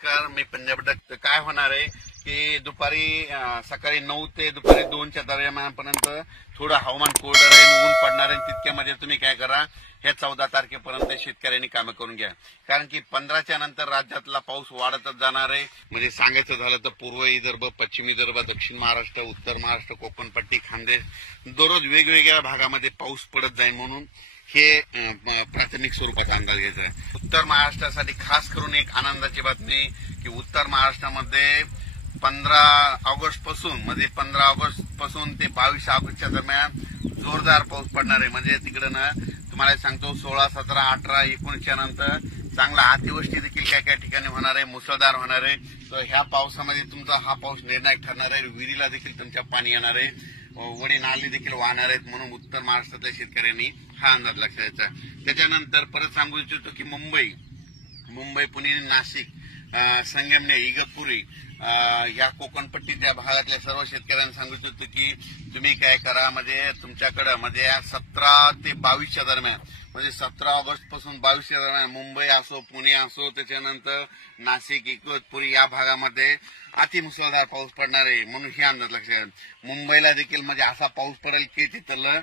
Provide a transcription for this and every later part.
मी Punjab duck काय होणार आहे की दुपारी सकाळी 9 ते दुपारी 2च्या दरम्यानपर्यंत थोडं हवामान कोरडं राहील, ऊन पडणार आहे. तितक्यामध्ये तुम्ही काय करा, हे 14 तारखेपर्यंत शेतकऱ्यांनी कामं करून घ्या. कारण की 15च्या नंतर राज्यातला पाऊस वाढतच जाणार आहे. म्हणजे सांगायचं झालं तर पूर्व विदर्भ, पश्चिम विदर्भ, दक्षिण महाराष्ट्र, उत्तर महाराष्ट्र, कोकणपट्टी, खानदेश दररोज वेगवेगळ्या भागामध्ये पाऊस पडत जाईल. म्हणून हे प्राथमिक स्वरूपाचा अंदाज घ्यायचा आहे. उत्तर महाराष्ट्रासाठी खास करून एक आनंदाची बातमी की उत्तर महाराष्ट्रामध्ये 15 ऑगस्ट पासून म्हणजे 15 ऑगस्ट पासून ते 22 ऑगस्टच्या दरम्यान जोरदार पाऊस पडणार आहे. म्हणजे तिकडे ना तुम्हाला सांगतो 16, 17, 18, 19च्या नंतर चांगला अतिवृष्टी देखील काय काय ठिकाणी होणार आहे, मुसळधार होणार आहे. तर ह्या पावसामध्ये तुमचा हा पाऊस निर्णायक ठरणार आहे. विहिरीला देखील तुमच्या पाणी येणार आहे, वडी नाली देखील वाहणार आहेत. म्हणून उत्तर महाराष्ट्रातल्या शेतकऱ्यांनी हा अंदाज लक्षात द्यायचा. त्याच्यानंतर परत सांगू इच्छितो की मुंबई, पुणे, नाशिक, संगमनेर, इगतपुरी या कोकणपट्टीच्या भागातल्या सर्व शेतकऱ्यांना सांगू इच्छितो की तुम्ही काय करा, म्हणजे तुमच्याकडे म्हणजे 17 ते 22च्या दरम्यान म्हणजे 17 ऑगस्ट पासून 22च्या दरम्यान मुंबई असो, पुणे असो, त्याच्यानंतर नाशिक, इगतपुरी या भागामध्ये अतिमुसळधार पाऊस पडणार आहे. म्हणून हे अंदाज लक्षात. मुंबईला देखील म्हणजे असा पाऊस पडेल की तिथलं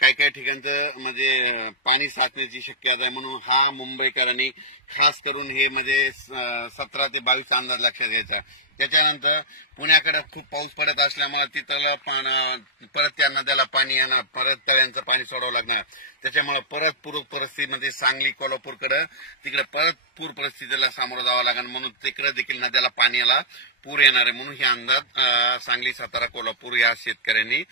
काही काही ठिकाणचं म्हणजे पाणी साचण्याची शक्यता आहे. म्हणून हा मुंबईकरांनी खास करून हे म्हणजे 17 ते 22 अंदाज लक्षात घ्यायचा. त्याच्यानंतर पुण्याकडे खूप पाऊस पडत असल्यामुळे तिथलं परत त्या नद्याला पाणी येणार, परत तळ्यांचं पाणी सोडावं लागणार. त्याच्यामुळे परत पूर परिस्थितीमध्ये सांगली, कोल्हापूरकडे तिकडे परत पूर परिस्थितीला सामोरं जावं लागणार. म्हणून तिकडे देखील नद्याला पाण्याला पूर येणार आहे. म्हणून हे अंदाज सांगली, सातारा, कोल्हापूर या शेतकऱ्यांनी